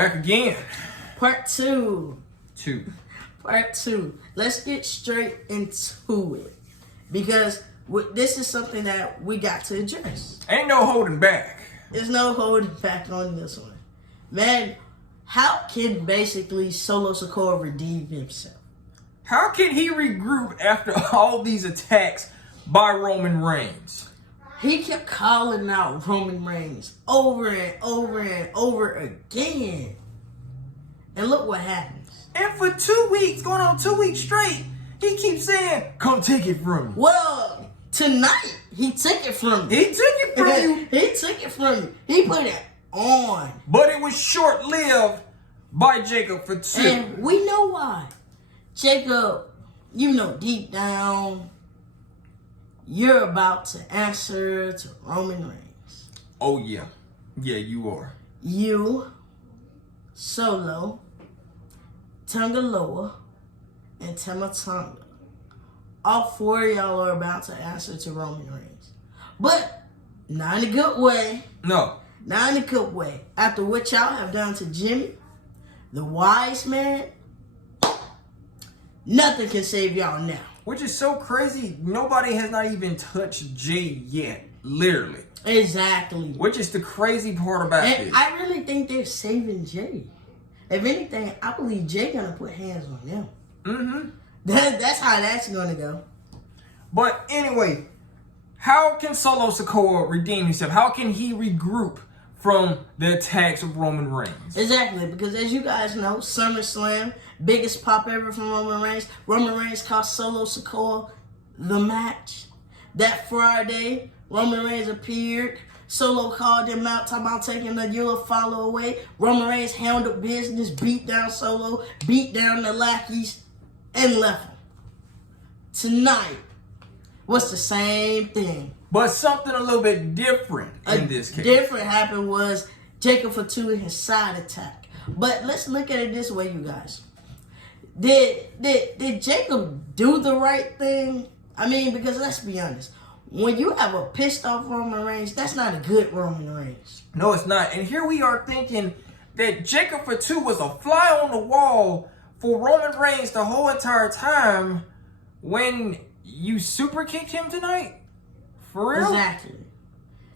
Back again. Part two. Part 2. Let's get straight into it. Because this is something that we got to address. Ain't no holding back. There's no holding back on this one. Man, how can basically Solo Sikoa redeem himself? How can he regroup after all these attacks by Roman Reigns? He kept calling out Roman Reigns over and over and over again. And look what happens. And for 2 weeks, going on 2 weeks straight, he keeps saying, come take it from me. Well, tonight, he took it from you. He took it from you. He took it from you. He put it on. But it was short-lived by Jacob for 2. And we know why. Jacob, you know deep down, you're about to answer to Roman Reigns. Oh, yeah. Yeah, you are. You, Solo, Tungaloa, and Tamatonga. All 4 of y'all are about to answer to Roman Reigns. But not in a good way. No. Not in a good way. After what y'all have done to Jimmy, the wise man, nothing can save y'all now. Which is so crazy. Nobody has not even touched Jay yet. Literally. Exactly. Which is the crazy part about this. I really think they're saving Jay. If anything, I believe Jay gonna put hands on them. Mm-hmm. That's how that's gonna go. But anyway, how can Solo Sikoa redeem himself? How can he regroup from the attacks of Roman Reigns? Exactly, because as you guys know, SummerSlam, biggest pop ever from Roman Reigns. Roman Reigns cost Solo Sikoa the match. That Friday, Roman Reigns appeared. Solo called him out, talking about taking the Eula follow away. Roman Reigns handled business, beat down Solo, beat down the lackeys, and left him. Tonight was the same thing. But something a little bit different in this case. Different happened was Jacob for 2 in his side attack. But let's look at it this way, you guys. Did Jacob do the right thing? I mean, because let's be honest. When you have a pissed off Roman Reigns, that's not a good Roman Reigns. No, it's not. And here we are thinking that Jacob for 2 was a fly on the wall for Roman Reigns the whole entire time when you super kicked him tonight? For real? Exactly.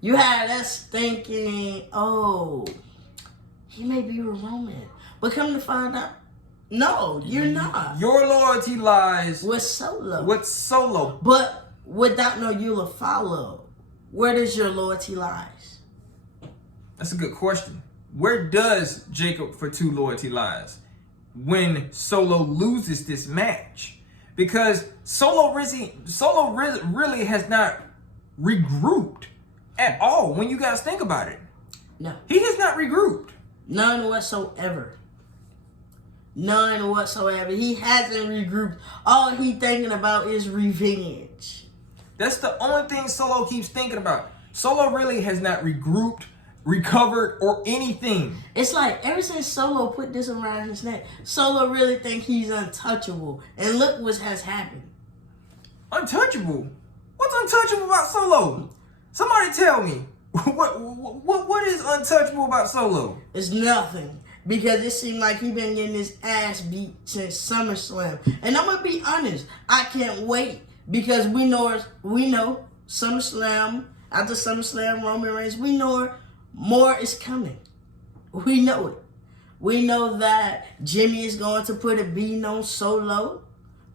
You had us thinking, oh, he may be with Roman. But come to find out, no, you're not. Your loyalty lies With Solo. with Solo. But without no Eula follow, where does your loyalty lies? That's a good question. Where does Jacob for 2 loyalty lies when Solo loses this match? Because Solo really has not regrouped at all when you guys think about it. No. He has not regrouped. None whatsoever. None whatsoever. He hasn't regrouped. All he thinking about is revenge. That's the only thing Solo keeps thinking about. Solo really has not regrouped, recovered, or anything. It's like ever since Solo put this around his neck, Solo really think he's untouchable. And look what has happened. Untouchable? What's untouchable about Solo? Somebody tell me. What is untouchable about Solo? It's nothing. Because it seemed like he been getting his ass beat since SummerSlam. And I'm gonna be honest, I can't wait. Because we know SummerSlam, after SummerSlam, Roman Reigns, we know more is coming. We know it. We know that Jimmy is going to put a beat on Solo,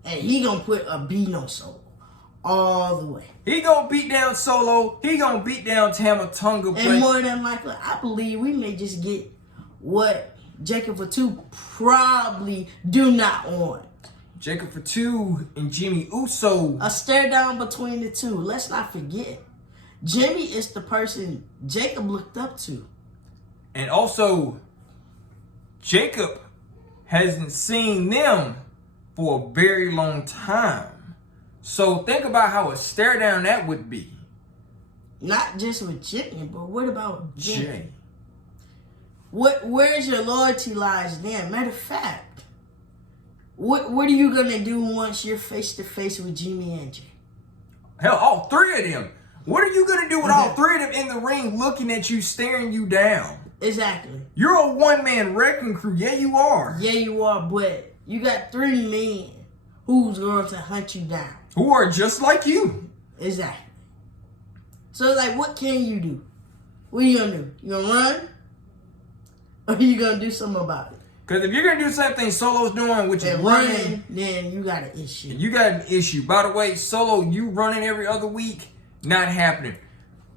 and he going to put a beat on Solo all the way. He going to beat down Solo. He going to beat down Tamatonga. And more than likely, I believe we may just get what Jacob for 2 probably do not want. Jacob for 2 and Jimmy Uso. A stare down between the two. Let's not forget. Jimmy is the person Jacob looked up to. And also, Jacob hasn't seen them for a very long time. So think about how a stare down that would be. Not just with Jimmy, but what about Jay? Where's your loyalty lies then? Matter of fact, what are you gonna do once you're face to face with Jimmy and Jay? Hell, all 3 of them. What are you going to do with all 3 of them in the ring looking at you, staring you down? Exactly. You're a one-man wrecking crew. Yeah, you are. Yeah, you are, but you got 3 men who's going to hunt you down. Who are just like you. Exactly. So, like, what can you do? What are you going to do? You going to run? Or are you going to do something about it? Because if you're going to do the same thing Solo's doing, which is And running, then you got an issue. you got an issue. By the way, Solo, you running every other week, not happening.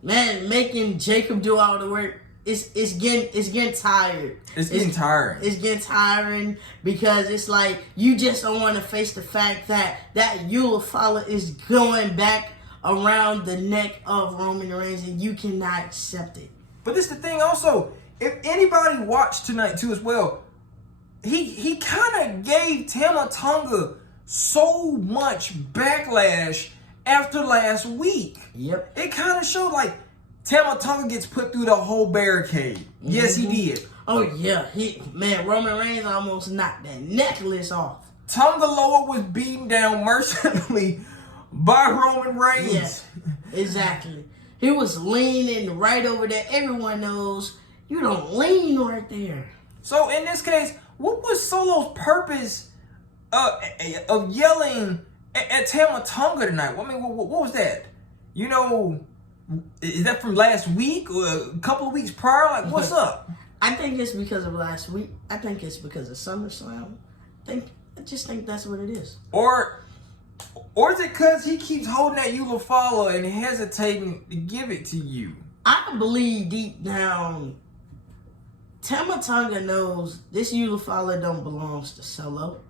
Man, making Jacob do all the work, it's getting tired. It's getting tiring. It's getting tiring because it's like you just don't want to face the fact that Eulafala is going back around the neck of Roman Reigns, and you cannot accept it. But this is the thing also, if anybody watched tonight too as well, he kind of gave Tama Tonga so much backlash after last week. Yep. It kind of showed like Tama Tonga gets put through the whole barricade. Mm-hmm. Yes, he did. Oh yeah, Roman Reigns almost knocked that necklace off. Tonga Loa was beaten down mercilessly by Roman Reigns. Yeah, exactly. He was leaning right over there. Everyone knows you don't lean right there. So in this case, what was Solo's purpose of yelling at Tama Tonga tonight? I mean, what was that? You know, is that from last week or a couple of weeks prior? Like, what's up? I think it's because of last week. I think it's because of SummerSlam. I just think that's what it is. Or is it because he keeps holding that Eulafala and hesitating to give it to you? I believe deep down, Tama Tonga knows this Eulafala don't belongs to Solo.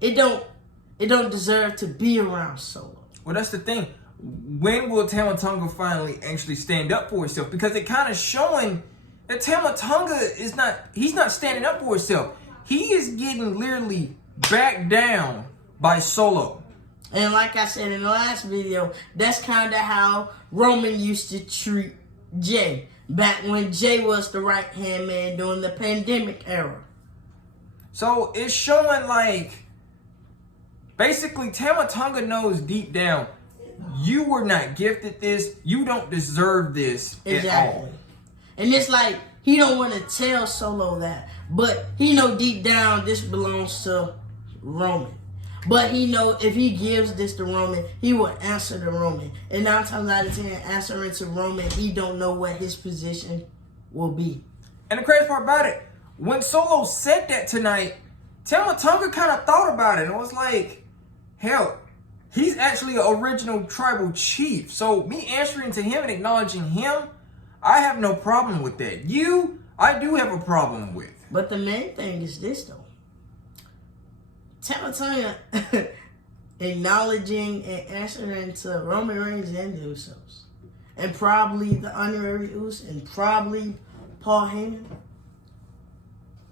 It don't deserve to be around Solo. Well, that's the thing. When will Tama Tonga finally actually stand up for himself? Because it kind of showing that Tama Tonga he's not standing up for himself. He is getting literally backed down by Solo. And like I said in the last video, that's kind of how Roman used to treat Jay. Back when Jay was the right-hand man during the pandemic era. So it's showing like, basically Tama Tonga knows deep down, you were not gifted this. You don't deserve this at all. And it's like, he don't want to tell Solo that. But he know deep down this belongs to Roman. But he know if he gives this to Roman, he will answer to Roman. And 9 times out of 10, answering to Roman, he don't know what his position will be. And the crazy part about it, when Solo said that tonight, Tama Tonga kind of thought about it and was like, hell, he's actually an original tribal chief. So me answering to him and acknowledging him, I have no problem with that. I do have a problem with. But the main thing is this, though. Tama Tonga acknowledging and answering to Roman Reigns and the Usos. And probably the honorary Usos and probably Paul Heyman.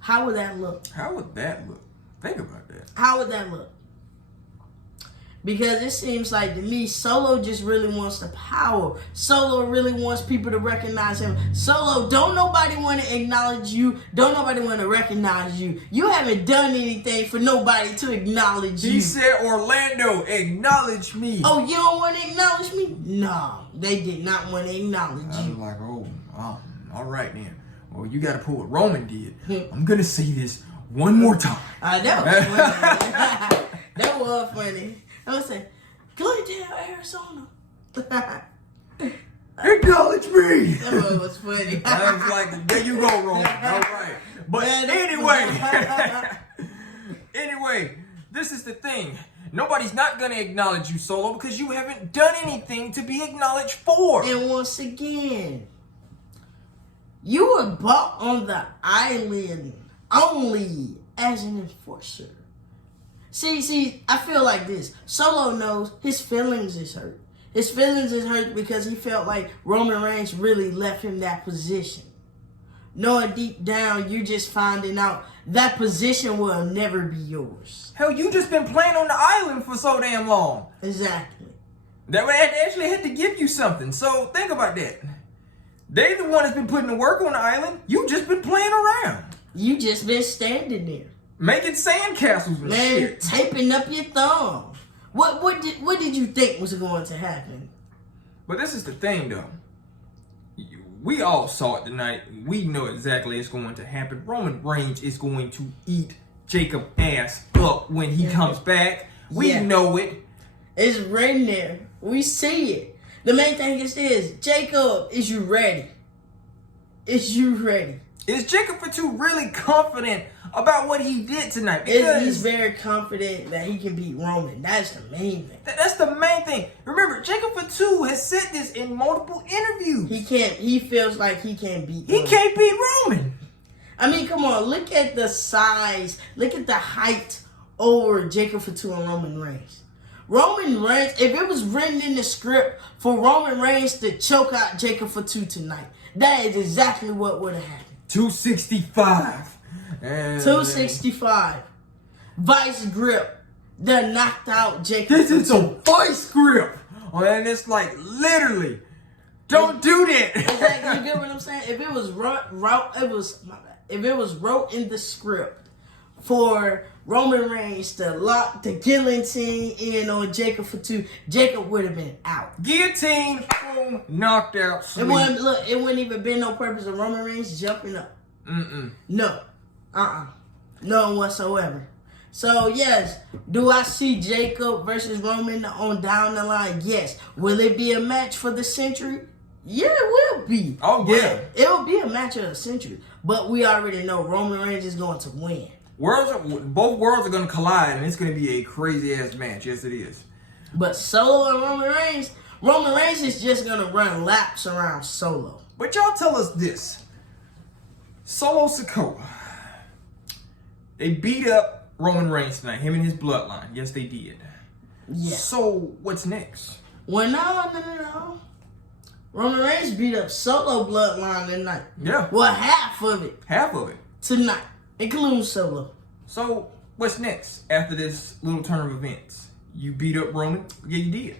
How would that look? How would that look? Think about that. How would that look? Because it seems like to me, Solo just really wants the power. Solo really wants people to recognize him. Solo, don't nobody want to acknowledge you. Don't nobody want to recognize you. You haven't done anything for nobody to acknowledge you. He said, Orlando, acknowledge me. Oh, you don't want to acknowledge me? No, they did not want to acknowledge I you. was like, all right then. Well, you got to pull what Roman did. I'm going to say this one more time. I know. That was funny. I was saying, Glendale, Arizona. Acknowledge me. That was funny. I was like, there you go, Roman. All right. But anyway, this is the thing. Nobody's not going to acknowledge you, Solo, because you haven't done anything to be acknowledged for. And once again, you were brought on the island only as an enforcer. See, I feel like this. Solo knows his feelings is hurt. His feelings is hurt because he felt like Roman Reigns really left him that position. Knowing deep down, you're just finding out that position will never be yours. Hell, you just been playing on the island for so damn long. Exactly. That would actually had to give you something. So think about that. They the one that's been putting the work on the island. You just been playing around. You just been standing there. Making sandcastles and shit. Taping up your thumb. What did you think was going to happen? But this is the thing, though. we all saw it tonight. We know exactly it's going to happen. Roman Reigns is going to eat Jacob ass up when he comes back. We know it. It's right there. We see it. The main thing is this. Jacob, is you ready? Is you ready? Is Jacob for two really confident about what he did tonight? Because he's very confident that he can beat Roman. That's the main thing. That's the main thing. Remember, Jacob for two has said this in multiple interviews. He feels like he can't beat Roman. He can't beat Roman. I mean, come on. Look at the size. Look at the height over Jacob for two and Roman Reigns. Roman Reigns, if it was written in the script for Roman Reigns to choke out Jacob for two tonight, that is exactly what would have happened. 265. 265. Vice grip that knocked out Jacob. This is a vice grip. And it's like literally, don't do that. Exactly. You get what I'm saying? If it was if it was wrote in the script for Roman Reigns to lock the guillotine in on Jacob for two, Jacob would have been out. Guillotine, boom, knocked out. Sleep. It wouldn't even been no purpose of Roman Reigns jumping up. No. None whatsoever. So, yes, do I see Jacob versus Roman on down the line? Yes. Will it be a match for the century? Yeah, it will be. Oh, yeah. It will be a match of the century. But we already know Roman Reigns is going to win. Both worlds are going to collide, and it's going to be a crazy-ass match. Yes, it is. But Solo and Roman Reigns is just going to run laps around Solo. But y'all tell us this. Solo Sikoa, they beat up Roman Reigns tonight, him and his bloodline. Yes, they did. Yeah. So, what's next? Well, no. Roman Reigns beat up Solo bloodline tonight. Yeah. Well, half of it. Half of it. Tonight. Including Solo. So, what's next after this little turn of events? You beat up Roman? Yeah, you did.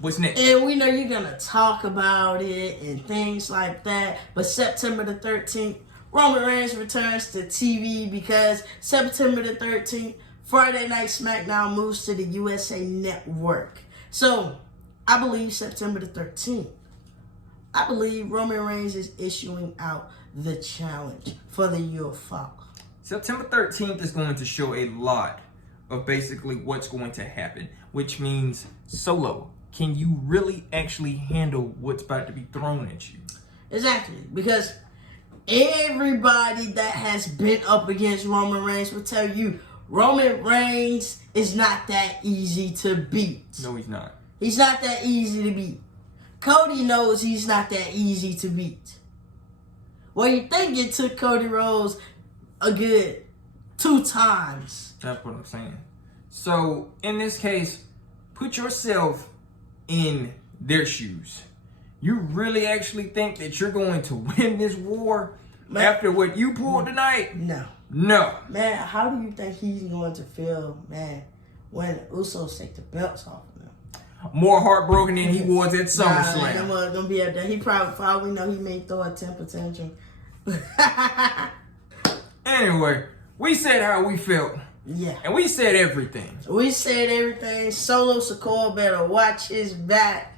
What's next? And we know you're going to talk about it and things like that. But September the 13th, Roman Reigns returns to TV because September the 13th, Friday Night SmackDown moves to the USA Network. So, I believe September the 13th, I believe Roman Reigns is issuing out the challenge for the UEFA. September 13th is going to show a lot of basically what's going to happen, which means Solo, can you really actually handle what's about to be thrown at you? Exactly, because everybody that has been up against Roman Reigns will tell you Roman Reigns is not that easy to beat. No, he's not. He's not that easy to beat. Cody knows he's not that easy to beat. Well, you think it took Cody Rhodes a good 2 times. That's what I'm saying. So, in this case, put yourself in their shoes. You really actually think that you're going to win this war after what you pulled tonight? No. Man, how do you think he's going to feel, man, when Usos take the belts off of him? More heartbroken than he was at SummerSlam. Nah, gonna be up there. He probably know he may throw a temper tantrum. Anyway, we said how we felt. Yeah. And we said everything. Solo Sikoa better watch his back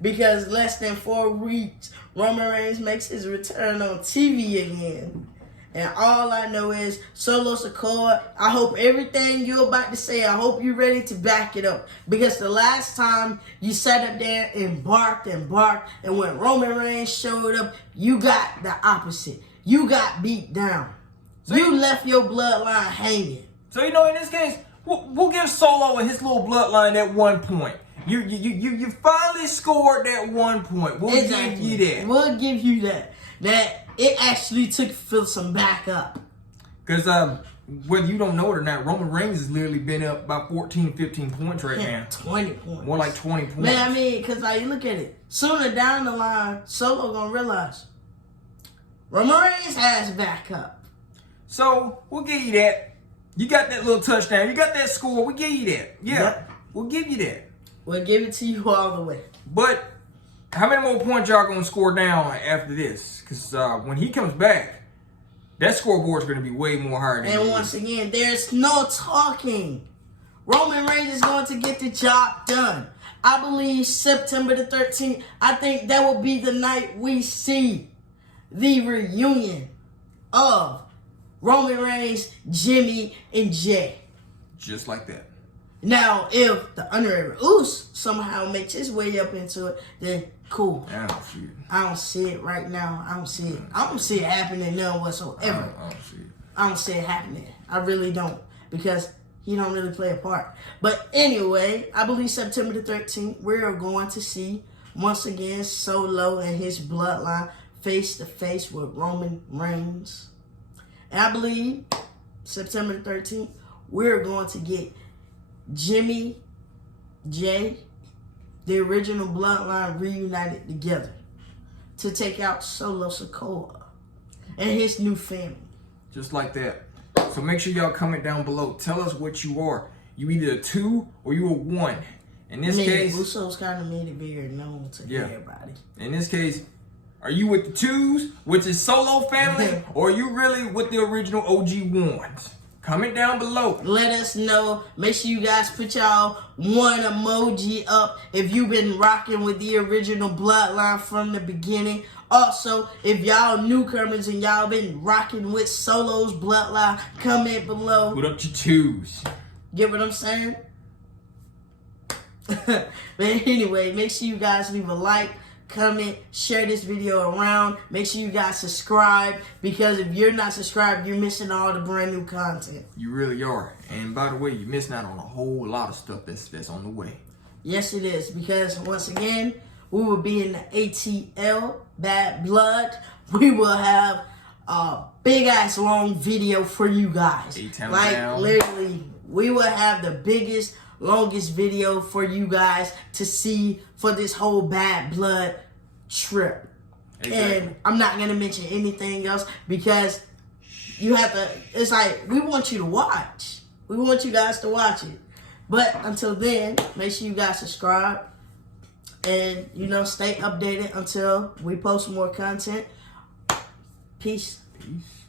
because less than 4 weeks, Roman Reigns makes his return on TV again. And all I know is, Solo Sikoa, I hope everything you're about to say, I hope you're ready to back it up. Because the last time you sat up there and barked, and when Roman Reigns showed up, you got the opposite. You got beat down. So you left your bloodline hanging. So, in this case, we'll give Solo and his little bloodline that 1 point. You finally scored that 1 point. We'll give you that. We'll give you that. That it actually took for some backup. Because whether you don't know it or not, Roman Reigns has literally been up by 14, 15 points right now. 20 points. More like 20 points. Man, I mean, because you look at it. Sooner down the line, Solo going to realize Roman Reigns has backup. So, we'll give you that. You got that little touchdown. You got that score. We'll give you that. Yeah, yep. We'll give you that. We'll give it to you all the way. But how many more points y'all going to score down after this? Because when he comes back, that scoreboard's going to be way more higher than And once again, there's no talking. Roman Reigns is going to get the job done. I believe September the 13th, I think that will be the night we see the reunion of Roman Reigns, Jimmy, and Jay. Just like that. Now, if the Honorary Uso somehow makes his way up into it, then cool. I don't see it. I don't see it right now. I don't see it. I don't see it happening none whatsoever. I don't see it. I don't see it happening. I really don't. Because he don't really play a part. But anyway, I believe September the 13th, we're going to see, once again, Solo and his bloodline face-to-face with Roman Reigns. And I believe September the 13th, we're going to get Jimmy, Jay, the original bloodline reunited together to take out Solo Sikoa and his new family. Just like that. So make sure y'all comment down below. Tell us what you are. You either a 2 or you a 1. In this case, Usos kind of made it very known to everybody. In this case, are you with the 2s, which is Solo family, or are you really with the original OG 1s? Comment down below. Let us know. Make sure you guys put y'all 1 emoji up if you've been rocking with the original bloodline from the beginning. Also, if y'all newcomers and y'all been rocking with Solo's bloodline, comment below. Put up your 2s. Get what I'm saying? But anyway, make sure you guys leave a like, comment, share this video around. Make sure you guys subscribe, because if you're not subscribed, you're missing all the brand new content. You really are. And by the way, you're missing out on a whole lot of stuff that's on the way. Yes, it is. Because once again, we will be in the ATL, Bad Blood. We will have a big ass long video for you guys. Literally, we will have the biggest, longest video for you guys to see for this whole Bad Blood trip. Exactly. And I'm not going to mention anything else, because you have to, it's like, we want you to watch. We want you guys to watch it. But until then, make sure you guys subscribe and, stay updated until we post more content. Peace. Peace.